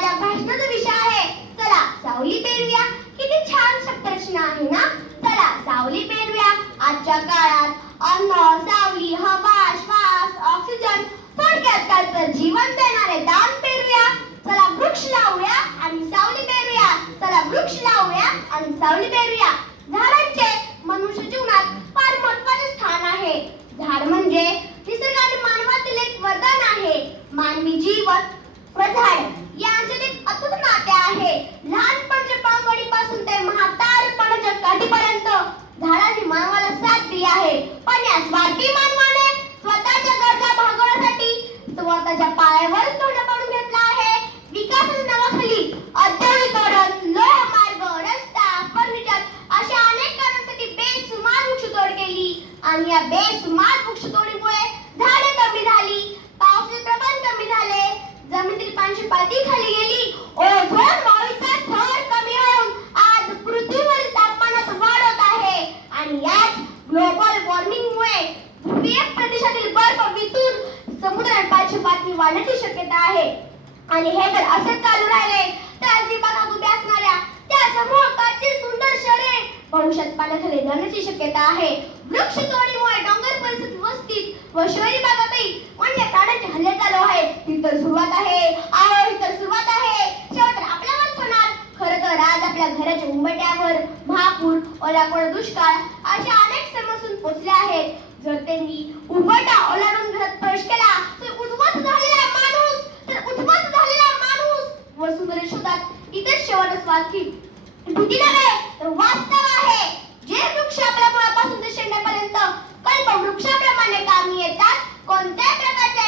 माझ्या भाषणाचा विषय आहे. चला सावली पेरूया. किती छान शब्दरचना आहे ना? चला सावली पेरूया. आजच्या काळात अन्न सावली हवा श्वास ऑक्सिजन थोडक्यात काय तर जीवन देणारे दान पेरूया चला वृक्ष लावूया आणि सावली पेरूया चला वृक्ष लावूया आणि सावली पेरूया झाडांचे मनुष्य जीवनात फार महत्त्वाचे स्थान आहे झाड म्हणजे निसर्गाने मानवातील एक वरदान आहे मानवी जीवन व झाड यांच्यात एक अतूट नाते आहे लहानपणच्या पांगडीपासून ते म्हातारपणाच्या काठीपर्यंत झाडांनी मानवाला साथ दिली आहे पण या स्वार्थी मानवाने स्वतःच्या गरजा भागवण्यासाठी स्वतःच्या पायावर तोडा पाडून घेतला आहे. विकासाच्या नावाखाली औद्योगिकरण लोहमार्ग रस्ता फर्निचर अशा अनेक कारणांसाठी बेसुमार वृक्षतोड केली. आणि या बेसुमार वृक्षतोडीमुळे झाडे कमी झाली पावसाचे प्रमाण कमी झाले. जमिनीतील पाणी पाती खाली गेली ओझोन वायूचा थर कमी होऊन आज पृथ्वीवरील तापमानात वाढ होत आहे आणि याच ग्लोबल वॉर्मिंगमुळे ध्रुवीय प्रदेशातील बर्फ वितून समुद्रात पाण्याची पातळी वाढण्याची शक्यता आहे आणि हे तर असंच चालू राहिले. तर विभागात उभ्या असणाऱ्या त्या समूहाची सुंदर शरीर भविष्यात पाण्याखाली जाण्याची शक्यता आहे. वृक्ष तोडीमुळे डोंगर परिसर वस्तीत व शहरी भागातही वन्य प्राण्यांचे हल्ले चालू आहे ही तर सुरुवात आहे. आहो ही तर सुरुवात आहे. शेवट आपल्यावर होणार. खरं तर आज आपल्या घराच्या उंबट्यावर महापूर ओलापड दुष्काळ अशा अनेक समस्या पोचल्या आहेत. जर त्यांनी उंबटा ओलांडून घरात प्रवेश केला तर वसुंधरे शोधात इथे शेवटच वाचली भीती नव्हे तर वास्तव आहे. जे वृक्ष आपल्या मुळापासून ते शेंड्यापर्यंत कल्प वृक्षाप्रमाणे कामी येतात कोणत्याही प्रकारचे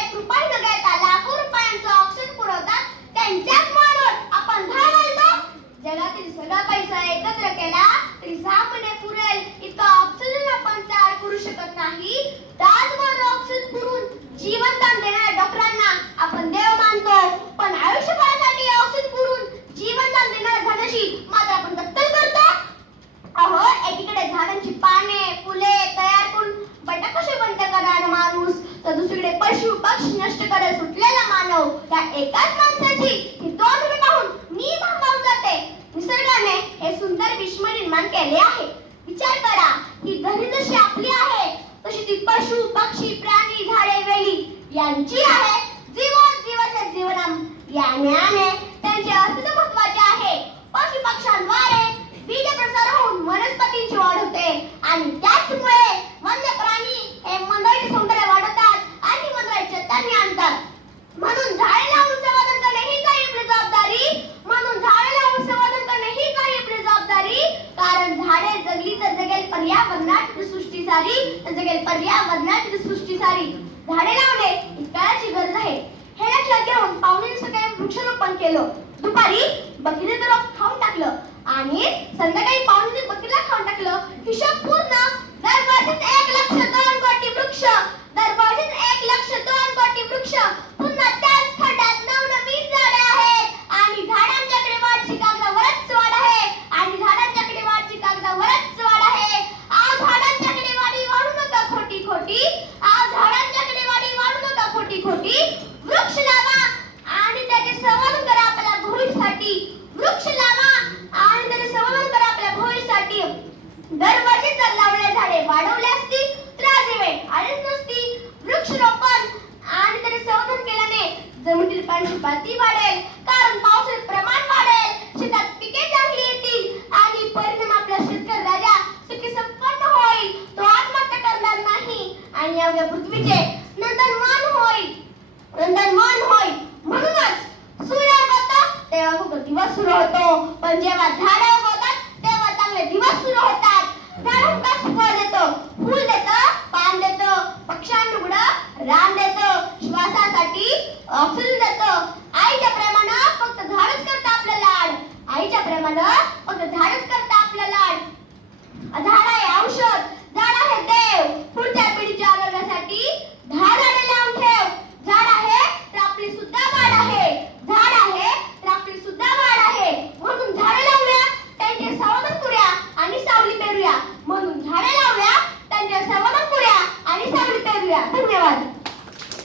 त्या एकाच माणसाची ही दोन रूपे पाहून मी भांबावून जाते. निसर्गाने हे सुंदर विश्व निर्माण केले आहे. विचार करा ही धरी जशी आपली आहे तशी ती पशु पक्षी प्राणी झाडे वेली यांची आहे. जीवन जीवाच्या जीवनम. या ज्ञाने त्यांचे अस्तित्व महत्त्वाचे आहे. पशु पक्षांद्वारे बीज प्रसार होऊन वनस्पतींची वाढ होते आणि त्या वन्य प्राणी हे मंडळी सौंदर्य वाढवतात आणि मंडळी चैतन्य आणतात म्हणून झाडे लावून संवर्धन करणे ही काही आपली जबाबदारी म्हणून झाडे लावून संवर्धन करणे ही काही आपली जबाबदारी कारण झाडे जगली तर जगेल पर्यावरणाची सृष्टी सारी जगेल पर्यावरणाची सृष्टी सारी. झाडे लावणे ही काळाची गरज आहे. हे लक्षात घेऊन पाहुणे सकाळी वृक्षारोपण केलं. दुपारी बकरीचं रोप खाऊन टाकलं. आणि संध्याकाळी पाहुणे बकरीला खाऊन टाकलं. हिशोब पूर्ण दरवर्षीच एक लक्ष दोन कोटी वृक्ष दरवर्षीच एक लक्ष दोन कोटी वृक्ष पुन्हा त्याच खड्ड्यात नवनवीन झाडे आहेत आणि झाडांच्याकडे वाढची कागदावरच वाढ आहे आणि झाडांच्याकडे वाढची कागदावरच वाढ आहे आ झाडांच्याकडे वाढी वाढू नका खोटी खोटी आ झाडांच्याकडे वाढी वाढू नका खोटी खोटी वृक्ष लावा आणि त्याचे संवर्धन करा आपल्या भविष्यासाठी. वृक्ष लावा आणि त्याचे संवर्धन करा आपल्या भविष्यासाठी. दरवर्षी तर लावले झाडे वाढवले असती तर आज वेळ आलीच नसती. वृक्षरोपण आणि त्याचे संवर्धन केल्याने जमिनीतील पाण्याची पातळी वाढेल. कारण पावसाचे प्रमाण वाढेल. शेतात पिके चांगली येतील. आणि परिणाम आपला शेतकरी राजा सुखी संपन्न होईल. तो आत्महत्या करणार नाही. आणि या पृथ्वीचे सुरू होतो. पण जेव्हा झाड होतात तेव्हा चांगले दिवस सुरू होतात. झाड हुंकास फळ देतं? फुल देतं पान देतं पक्षांडुगडं रान देतं श्वासासाठी ऑक्सिजन देतं.